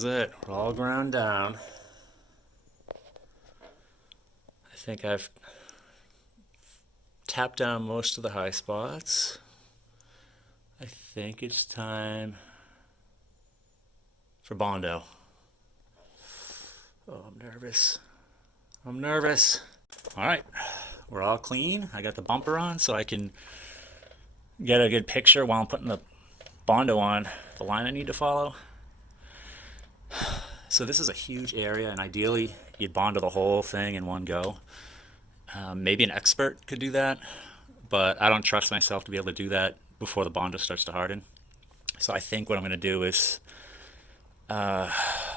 is it. We're all ground down. I think I've tapped down most of the high spots. I think it's time for Bondo. Oh, I'm nervous. I'm nervous. All right, we're all clean. I got the bumper on so I can get a good picture while I'm putting the Bondo on the line I need to follow. So this is a huge area, and ideally you'd Bondo the whole thing in one go. Maybe an expert could do that, but I don't trust myself to be able to do that before the Bondo starts to harden. So I think what I'm going to do is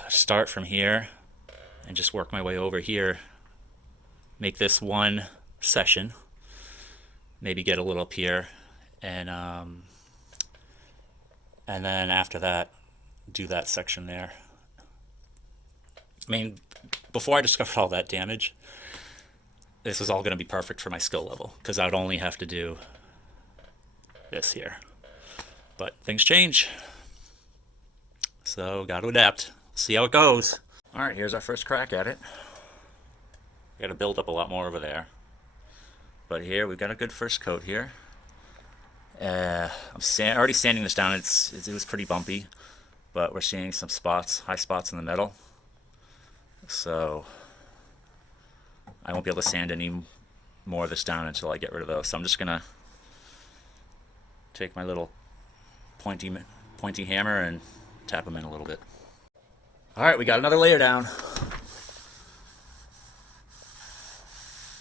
start from here and just work my way over here. Make this one session, maybe get a little up here, and then after that, do that section there. I mean, before I discovered all that damage, this was all going to be perfect for my skill level because I would only have to do this here. But things change, so got to adapt. See how it goes. All right, here's our first crack at it. Got to build up a lot more over there, but here we've got a good first coat here. I'm already sanding this down. It was pretty bumpy, but we're seeing some spots, high spots in the middle. So I won't be able to sand any more of this down until I get rid of those. So I'm just gonna take my little pointy hammer and tap them in a little bit. All right, we got another layer down.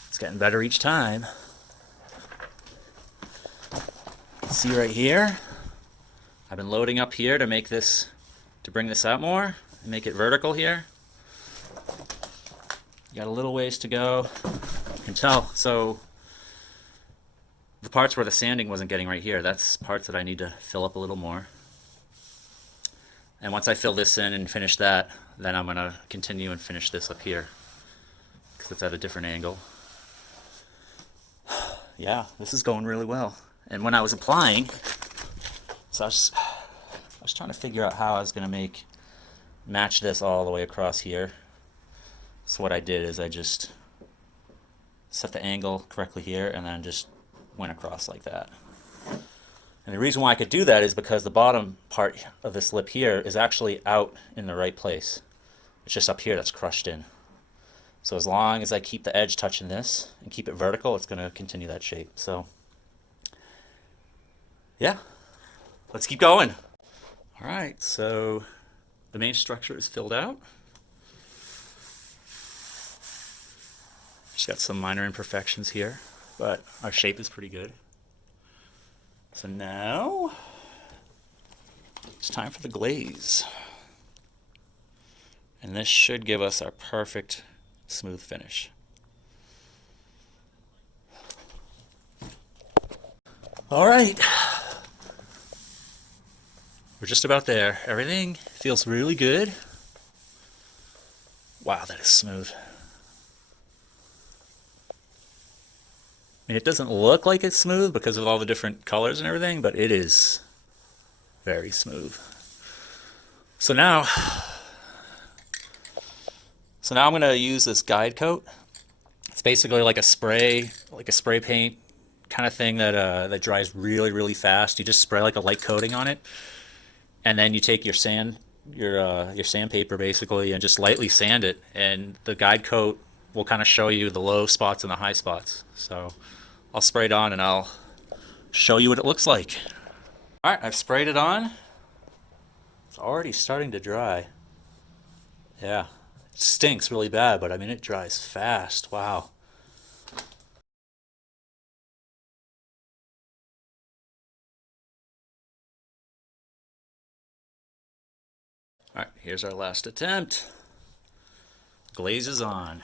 It's getting better each time. See right here, I've been loading up here to bring this out more and make it vertical here. Got a little ways to go. You can tell, so the parts where the sanding wasn't getting right here, that's parts that I need to fill up a little more. And once I fill this in and finish that, then I'm gonna continue and finish this up here because it's at a different angle. Yeah, this is going really well. And when I was applying, so I was trying to figure out how I was gonna match this all the way across here. So what I did is I just set the angle correctly here and then just went across like that. And the reason why I could do that is because the bottom part of this lip here is actually out in the right place. It's just up here that's crushed in. So as long as I keep the edge touching this and keep it vertical, it's going to continue that shape. So yeah, let's keep going. All right, so the main structure is filled out. Just got some minor imperfections here, but our shape is pretty good. So now it's time for the glaze. And this should give us our perfect smooth finish. All right. We're just about there. Everything feels really good. Wow, that is smooth. I mean, it doesn't look like it's smooth because of all the different colors and everything, but it is very smooth. So now I'm going to use this guide coat. It's basically like a spray paint kind of thing that dries really, really fast. You just spray like a light coating on it, and then you take your sandpaper basically and just lightly sand it, and the guide coat will kind of show you the low spots and the high spots. So I'll spray it on and I'll show you what it looks like. All right, I've sprayed it on. It's already starting to dry. Yeah, it stinks really bad, but I mean, it dries fast. Wow. All right, here's our last attempt. Glaze is on.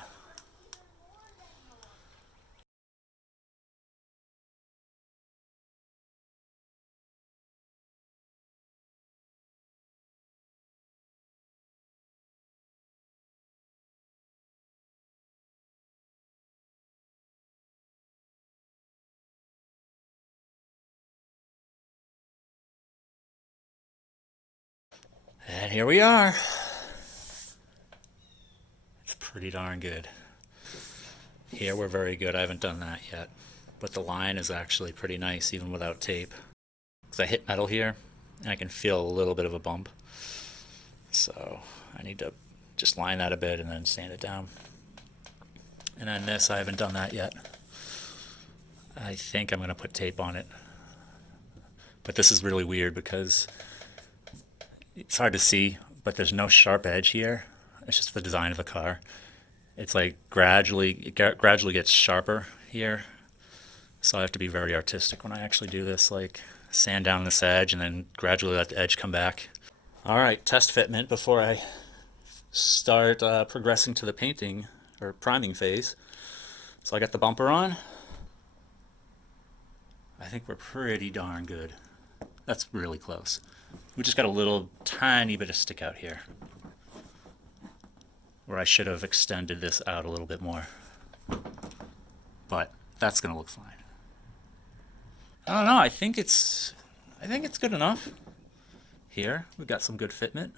And here we are. pretty darn good. Here we're very good. I haven't done that yet. But the line is actually pretty nice even without tape. Because I hit metal here and I can feel a little bit of a bump. So I need to just line that a bit and then sand it down. And then this, I haven't done that yet. I think I'm going to put tape on it. But this is really weird because it's hard to see, but there's no sharp edge here. It's just the design of the car. It's like gradually gets sharper here. So I have to be very artistic when I actually do this, like sand down this edge and then gradually let the edge come back. All right, test fitment before I start progressing to the painting or priming phase. So I got the bumper on. I think we're pretty darn good. That's really close. We just got a little tiny bit of stick out here, where I should have extended this out a little bit more. But that's gonna look fine. I don't know, I think it's good enough. Here, we've got some good fitment.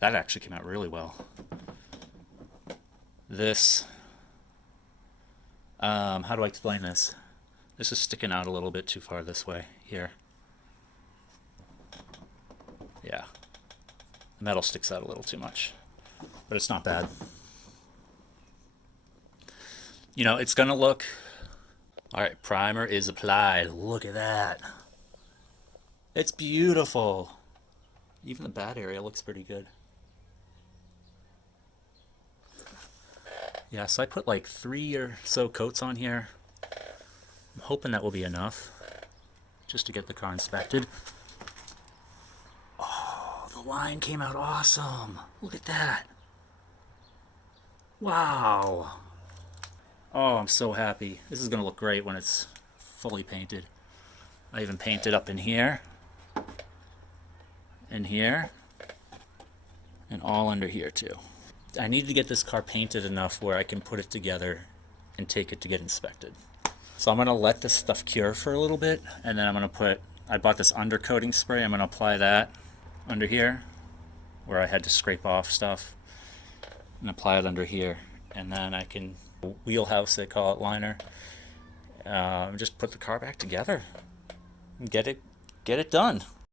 That actually came out really well. This, how do I explain this? This is sticking out a little bit too far this way, here. Yeah, the metal sticks out a little too much, but it's not bad. You know, it's gonna look, all right, primer is applied. Look at that. It's beautiful. Even the bad area looks pretty good. Yeah, so I put like 3 or so coats on here. I'm hoping that will be enough just to get the car inspected. Oh, the line came out awesome. Look at that. Wow. Oh, I'm so happy. This is gonna look great when it's fully painted. I even painted up in here, and all under here too. I need to get this car painted enough where I can put it together and take it to get inspected. So I'm gonna let this stuff cure for a little bit, and then I'm gonna put, I bought this undercoating spray. I'm gonna apply that under here where I had to scrape off stuff and apply it under here, and then I can wheelhouse, they call it, liner, just put the car back together and get it done.